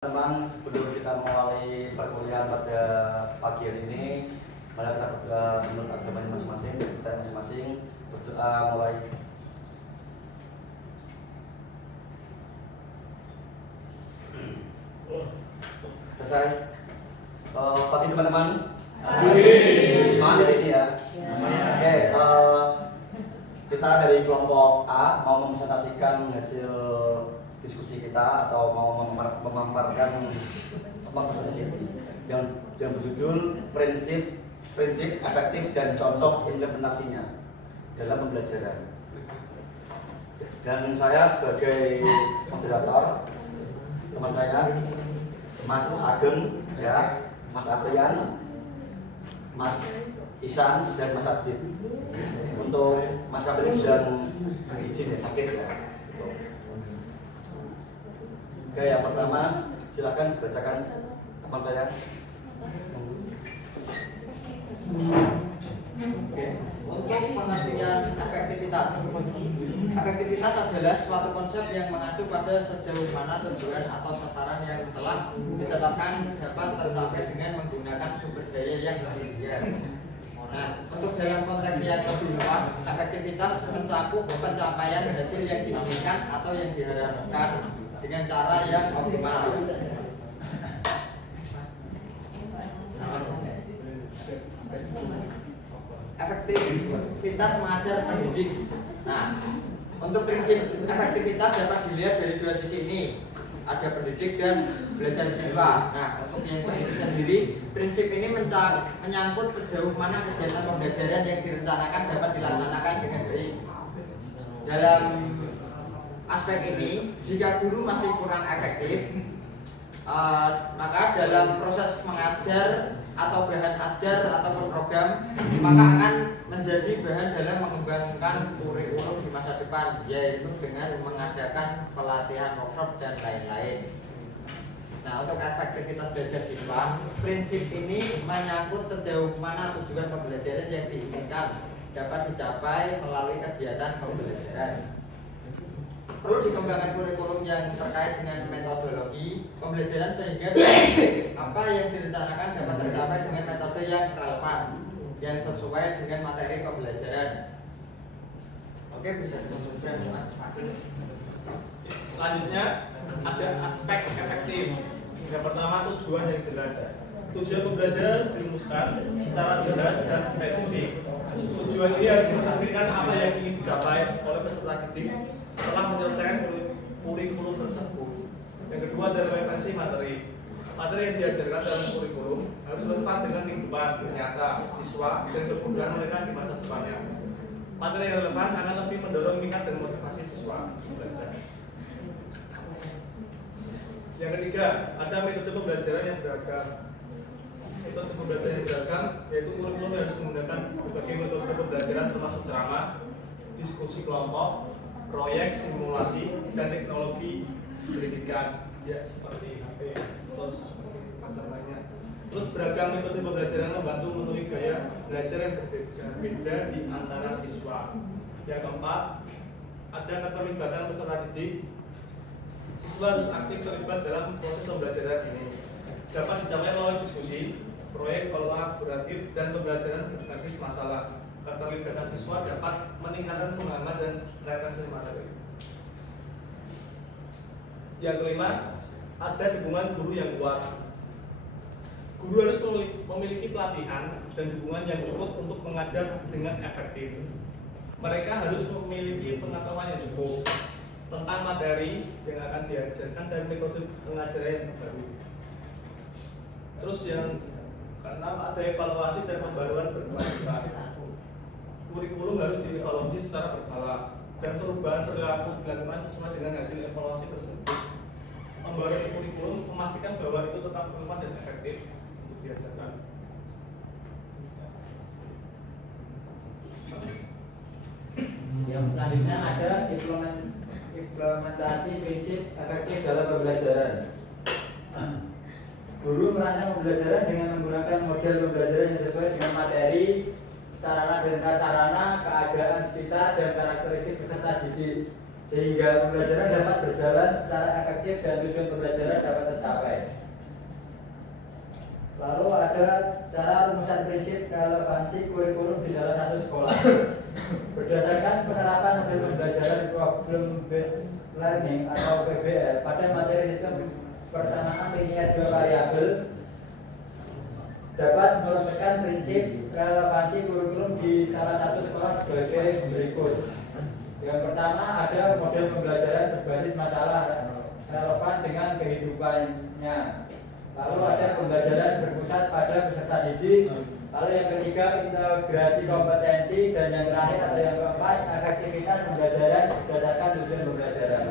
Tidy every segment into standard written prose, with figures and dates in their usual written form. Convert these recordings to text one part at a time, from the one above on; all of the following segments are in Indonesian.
Teman, sebelum kita mengawali perkuliahan pada pagi hari ini, mari kita berdoa menurut agama masing-masing, kita masing-masing berdoa mulai. Selesai. Pagi teman-teman. Semangat hari ini ya. Oke, kita dari kelompok A mau mempresentasikan hasil diskusi kita atau mau memaparkan presentasi yang berjudul prinsip efektif dan contoh implementasinya dalam pembelajaran. Dan saya sebagai moderator, teman saya Mas Ageng, ya, Mas Afrian, Mas Isan dan Mas Adit. Untuk Mas Kabir sedang izin ya, sakit ya. Oke, yang pertama silakan dibacakan teman saya. Untuk pengertian efektivitas. Efektivitas adalah suatu konsep yang mengacu pada sejauh mana tujuan atau sasaran yang telah ditetapkan dapat tercapai dengan menggunakan sumber daya yang tersedia. Nah, untuk dalam konteks yang lebih luas, efektivitas mencakup pencapaian hasil yang diinginkan atau yang diharapkan dengan cara yang optimal. Efektivitas mengajar pendidik. Nah, untuk prinsip efektivitas dapat dilihat dari dua sisi ini. Ada pendidik dan belajar siswa. Nah, untuk yang pendidik sendiri, prinsip ini menyangkut sejauh mana kegiatan pembelajaran yang direncanakan dapat dilaksanakan dengan baik. Dalam aspek ini, jika guru masih kurang efektif, maka dalam proses mengajar atau bahan ajar ataupun program, maka akan menjadi bahan dalam mengembangkan kurikulum di masa depan, yaitu dengan mengadakan pelatihan workshop dan lain-lain. Nah, untuk efektivitas belajar siswa, prinsip ini menyangkut sejauh mana tujuan pembelajaran yang diinginkan dapat dicapai melalui kegiatan pembelajaran. Perlu dikembangkan kurikulum yang terkait dengan metodologi pembelajaran sehingga apa yang direncanakan dapat tercapai dengan metode yang relevan, yang sesuai dengan materi pembelajaran. Oke, bisa dimasukkan Mas Fadil. Selanjutnya ada aspek efektif. Yang pertama, tujuan yang jelas. Tujuan pembelajaran dirumuskan secara jelas dan spesifik. Tujuan ini harus mencerminkan apa yang ingin dicapai oleh peserta didik setelah menyelesaikan kurikulum tersebut. Yang kedua adalah relevansi materi. Materi yang diajarkan dalam kurikulum harus relevan dengan kehidupan nyata siswa dan kebutuhan mereka di masa depannya. Materi yang relevan akan lebih mendorong minat dan motivasi siswa belajar. Yang ketiga, ada metode pembelajaran yang beragam. Metode pembelajaran yang beragam yaitu kurikulum harus menggunakan berbagai metode pembelajaran termasuk ceramah, diskusi kelompok, proyek, simulasi, dan teknologi pendidikan ya seperti HP, terus macam lainnya. Terus beragam metode pembelajaran membantu memenuhi gaya belajar yang berbeda di antara siswa. Yang keempat, ada keterlibatan peserta didik. Siswa harus aktif terlibat dalam proses pembelajaran ini. Dapat dicapai melalui diskusi, proyek kolaboratif, dan pembelajaran berbasis masalah. Keterlibatan siswa dapat meningkatkan pemahaman dan retensi materi. Yang kelima, ada dukungan guru yang kuat. Guru harus memiliki pelatihan dan dukungan yang cukup untuk mengajar dengan efektif. Mereka harus memiliki pengetahuan yang cukup tentang materi yang akan diajarkan dan metode pengajaran yang baru. Terus yang keenam, ada evaluasi dan pembaruan berkelanjutan. Kurikulum harus dievaluasi secara berkala dan perubahan perilaku dilakukan sesuai dengan hasil evaluasi tersebut. Pembaruan kurikulum memastikan bahwa itu tetap relevan dan efektif untuk diajarkan. Yang selanjutnya ada implementasi prinsip efektif dalam pembelajaran. Guru merancang pembelajaran dengan menggunakan model pembelajaran yang sesuai dengan materi, sarana dan prasarana, keadaan sekitar, dan karakteristik peserta didik. sehingga pembelajaran dapat berjalan secara efektif dan tujuan pembelajaran dapat tercapai. Lalu ada cara rumusan prinsip relevansi kurikulum di salah satu sekolah. Berdasarkan penerapan model pembelajaran problem based learning atau PBL pada materi sistem persamaan linear dua variabel, dapat merumuskan prinsip relevansi kurikulum di salah satu sekolah sebagai berikut. Yang pertama, ada model pembelajaran berbasis masalah relevan dengan kehidupannya. Lalu ada pembelajaran berpusat pada peserta didik. Lalu yang ketiga, integrasi kompetensi. Dan yang terakhir atau yang keempat, efektivitas pembelajaran berdasarkan tujuan pembelajaran.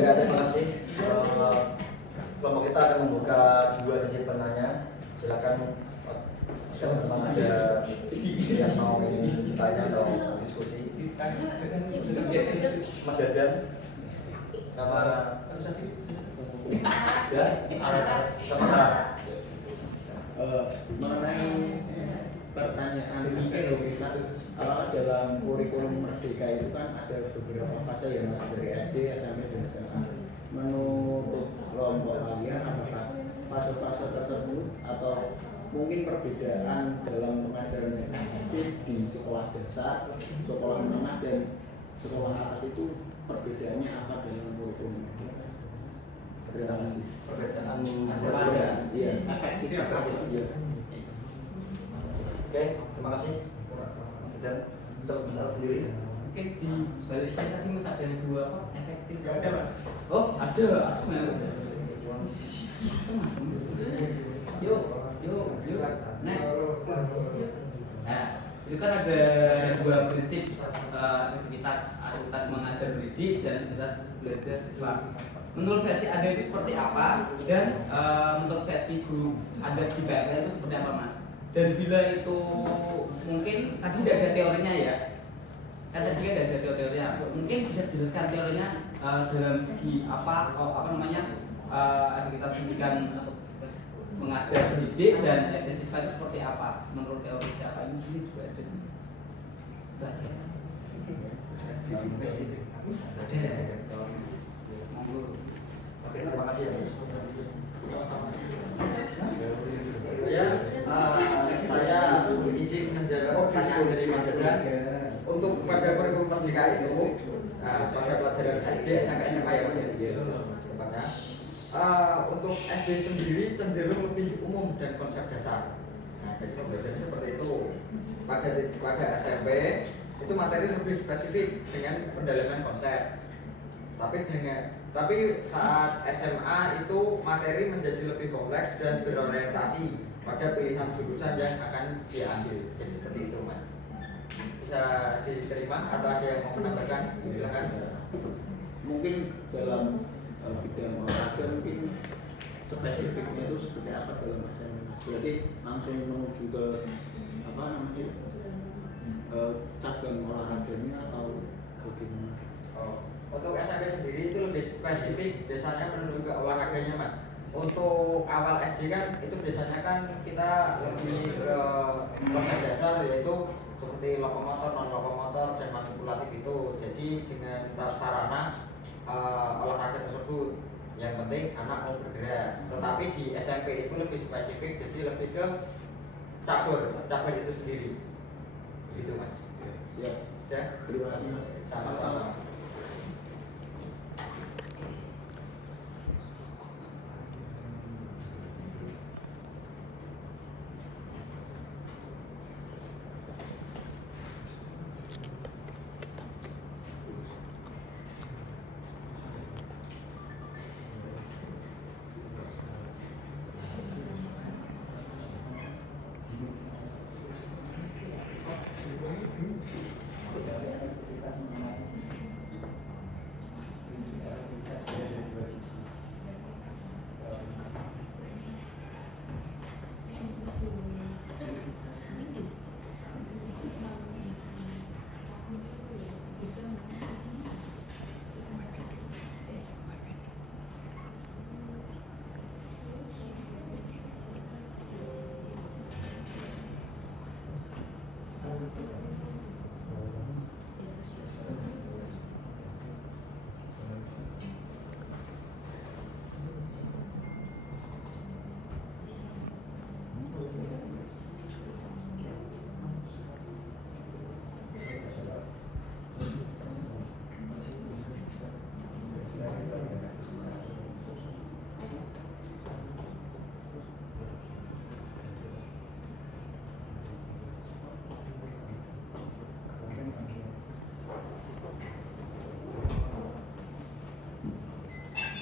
Ya, terima kasih. Kelompok kita akan membuka dua sesi penanya. Silakan teman-teman ada yang mau ingin tanya atau diskusi. Mas Dadan sama ya sama mengenai pertanyaan kita dalam kurikulum Merdeka itu kan ada beberapa fase yang dari SD, SMP dan SMA. Menurut kelompok kalian, apakah fase-fase tersebut atau mungkin perbedaan dalam pengajaran yang efektif di sekolah dasar, sekolah menengah dan sekolah atas itu perbedaannya apa dengan kurikulum? Terima kasih. perbedaan Iya, efektivitas. Oke, terima kasih Mas Dadan untuk masalah sendiri. Oke, di balik saya tadi mas ada dua apa efektif. Gak ada mas. Oh ada, asum ya. Yuk. Nah, itu kan ada dua prinsip aktivitas mengajar didik dan aktivitas belajar siswa. Menurut versi ada itu seperti apa dan menurut versi guru ada di BPK itu seperti apa mas? Dan bila itu mungkin tadi tidak ada teorinya ya, kan tadi kan ada teorinya. Mungkin bisa dijelaskan teorinya dalam segi apa namanya aktivitas pendidikan atau mengajar didik dan aktivitas siswa itu seperti apa? Menurut teori siapa ini sini juga ada. Belajar. Oke, terima kasih ya Mas. Ya, saya izin menjawab pertanyaan dari Mas Dadan. Untuk pada kurikulum Merdeka itu, pada pelajaran SD, SMP, SMA ya Mas ya. Tepatnya. Untuk SD sendiri cenderung lebih umum dan konsep dasar. Nah, jadi pembelajaran seperti itu. Pada SMP itu materi lebih spesifik dengan pendalaman konsep. Tapi saat SMA itu materi menjadi lebih kompleks dan berorientasi pada pilihan jurusan yang akan diambil. Jadi seperti itu Mas. Bisa diterima atau ada yang mau menambahkan? Silakan. Mungkin dalam bidang olahraga mungkin spesifiknya itu seperti apa dalam SMA? Berarti langsung menuju ke apa namanya cabang olahraganya atau bagaimana? Untuk SMP sendiri itu lebih spesifik, biasanya menuju ke olahraganya Mas. Untuk awal SD kan itu biasanya kan kita lebih ke konsep dasar, yaitu seperti lokomotor, non lokomotor dan manipulatif itu. Jadi dengan sarana olahraga tersebut, yang penting anak mau bergerak. Tetapi di SMP itu lebih spesifik, jadi lebih ke cabur itu sendiri. Gitu Mas. Ya. Ya. Terima kasih Mas. Sama-sama.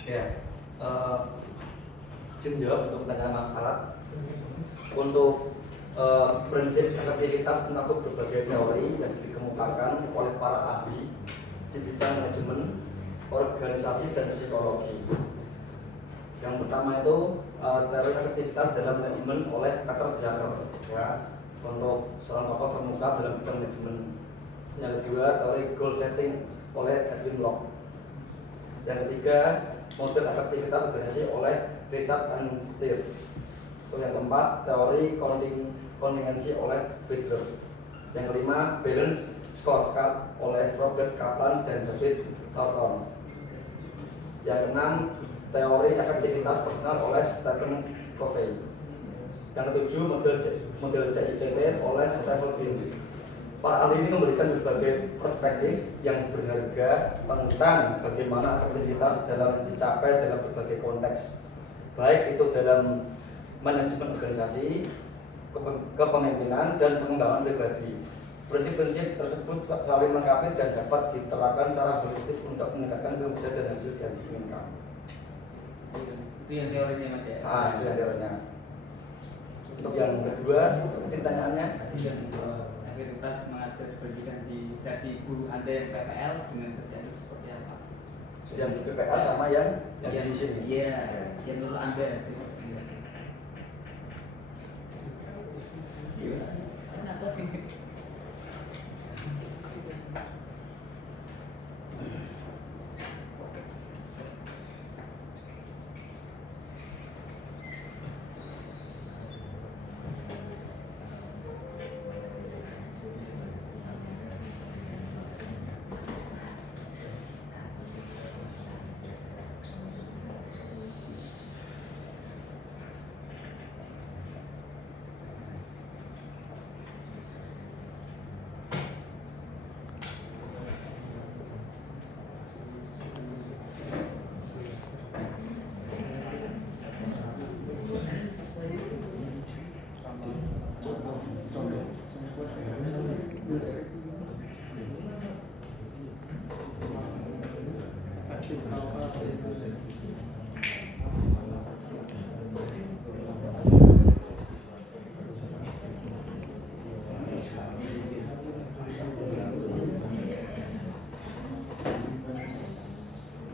Ya, izin jawab untuk pertanyaan Mas Alat. Untuk prinsip efektivitas mencakup berbagai teori yang dikemukakan oleh para ahli di bidang manajemen, organisasi, dan psikologi. Yang pertama itu teori efektivitas dalam manajemen oleh Peter Drucker, ya, untuk seorang tokoh terkemuka dalam bidang manajemen. Yang kedua, teori goal setting oleh Edwin Locke. Yang ketiga, model efektivitas organisasi oleh Richard and Steers. Yang keempat, teori kontingensi oleh Fiedler. Yang kelima, balance scorecard oleh Robert Kaplan dan David Norton. Yang keenam, teori efektivitas personal oleh Stephen Covey. Yang ketujuh, model CIPT oleh Stephen Bean. Para ahli ini memberikan berbagai perspektif yang berharga tentang bagaimana efektivitas dalam dicapai dalam berbagai konteks, baik itu dalam manajemen organisasi, kepemimpinan, dan pengembangan pribadi. Prinsip-prinsip tersebut saling melengkapi dan dapat diterapkan secara holistik untuk meningkatkan kinerja dan hasil yang diinginkan. Itu yang teorinya Mas ya? Itu yang teorinya. Untuk yang kedua, pertanyaannya efektivitas mengajar pendidikan di versi guru Anda yang PPL dengan versi Anda seperti apa? Yang di PPL sama yang di sini? Iya, yang menurut Anda.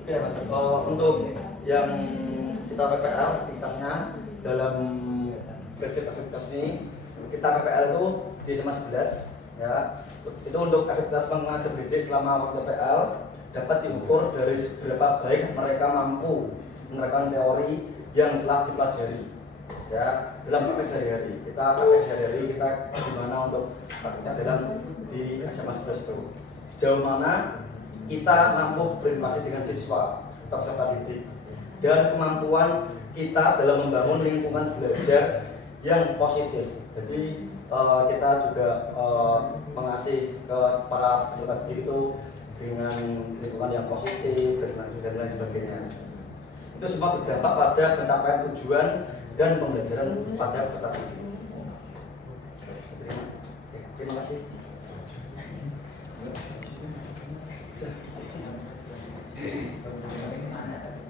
Ya Mas, untuk yang kita PPL aktivitasnya dalam prinsip efektivitas ini, kita PPL itu di SMA 11 ya. Itu untuk efektivitas pengajar didik selama waktu PPL dapat diukur dari seberapa baik mereka mampu menerapkan teori yang telah dipelajari ya dalam praktek sehari-hari. Kita praktek sehari-hari kita gimana untuk prakteknya dalam di SMA 11 itu. Sejauh mana kita mampu berinteraksi dengan siswa atau peserta didik dan kemampuan kita dalam membangun lingkungan belajar yang positif. Jadi kita juga mengasih ke para peserta didik itu dengan lingkungan yang positif dan lain sebagainya. Itu semua berdampak pada pencapaian tujuan dan pembelajaran pada peserta didik. Terima kasih.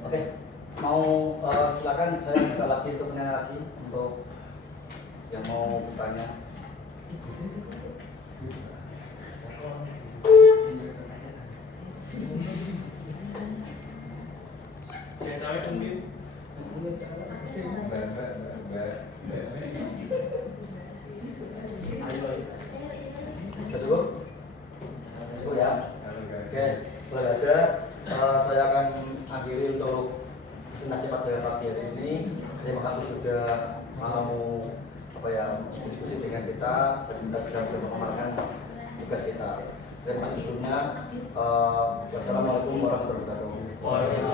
Oke, mau silakan saya buka lagi untuk penanya lagi untuk yang mau bertanya. Ya, saya sendiri. Bisa cukup? Cukup ya? Oke, kalau ada saya akan akhiri untuk presentasi pada pagi hari ini. Terima kasih sudah mau diskusi dengan kita dan kita bisa memaparkan tugas kita. Terima kasih sebelumnya. Wassalamualaikum warahmatullahi wabarakatuh.